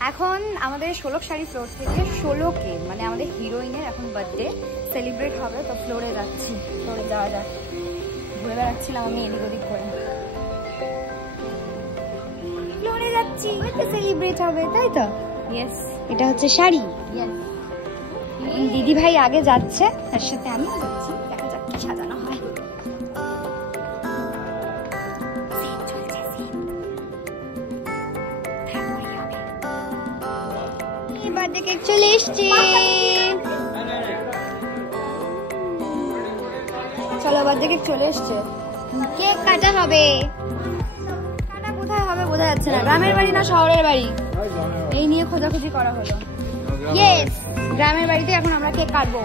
এখন আমাদের 16 শাড়ি ফ্লোর থেকে 16কে মানে আমাদের হিরোইনের এখন বার্থডে সেলিব্রেট হবে, তো ফ্লোরে যাচ্ছি। ফ্লোরে যাওয়া যাক, ঘুরে বেড়াচ্ছিলাম আমি এদিক ওদিক করে। ফ্লোরে যাচ্ছি, সেলিব্রেট হবে, তাই তো? ইয়েস, এটা হচ্ছে শাড়ি। ইয়েস, দিদি ভাই আগে যাচ্ছে, তার সাথে আমি যাচ্ছি। দেখা যাক কি সাজানো হয়। বার্থডে কেক চলে এসছে, চলো বার্থডে কেক চলে এসছে, কেক কাটা হবে। কাটা কোথায় হবে বোঝা যাচ্ছে না, গ্রামের বাড়ি না শহরের বাড়ি এই নিয়ে খোঁজাখুঁজি করা হলো। ইয়েস, গ্রামের বাড়িতে এখন আমরা কেক কাটবো,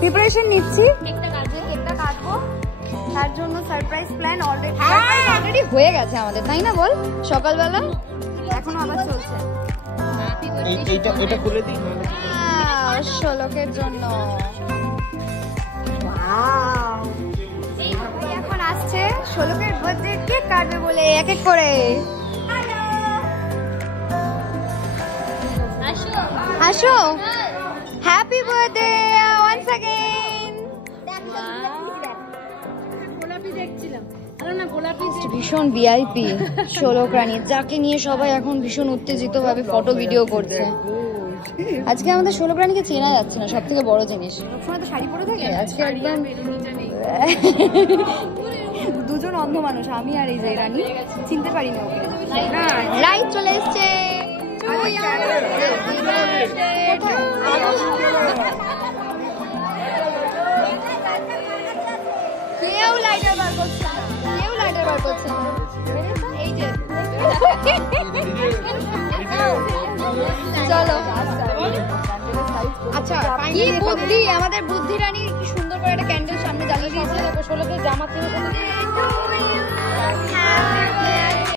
প্রিপারেশন নিচ্ছি। কেকটা কাটবো, তার জন্য সারপ্রাইজ প্ল্যান অলরেডি হয়ে গেছে আমাদের, তাই না বল? সকালবেলা এখনো আবার চলছে। শোলকের জন্য এখন আসছে শোলকের বার্থডে কেক কাটবে বলে এক এক করে। আসো, হ্যাপি বার্থডে ওয়ান্স अगेन। গোলাপি দেখছিলাম, ভীষণ ভিআইপি শোলক রানী, যাকে নিয়ে সবাই এখন ভীষণ উত্তেজিত ভাবে ফটো ভিডিও করছে। আজকে আমাদের শোলক রানীকে চেনা যাচ্ছে না, সব থেকে বড় জিনিস। সবসময় তো শাড়ি পরে থাকে, আজকে একদম দুজন অন্ধ মানুষ, আমি আর এই যে রানী, চিনতে পারিনি ওকে। লাইট চলে এসছে, কেউ লাইটার বার করছে না, কেউ লাইটার বার করছে না। এই যে চলো, আচ্ছা কি বুদ্ধি আমাদের বুদ্ধি রানী, কি সুন্দর করে একটা ক্যান্ডেল সামনে জ্বালিয়ে দিয়েছে। শোলকের জামা থেকে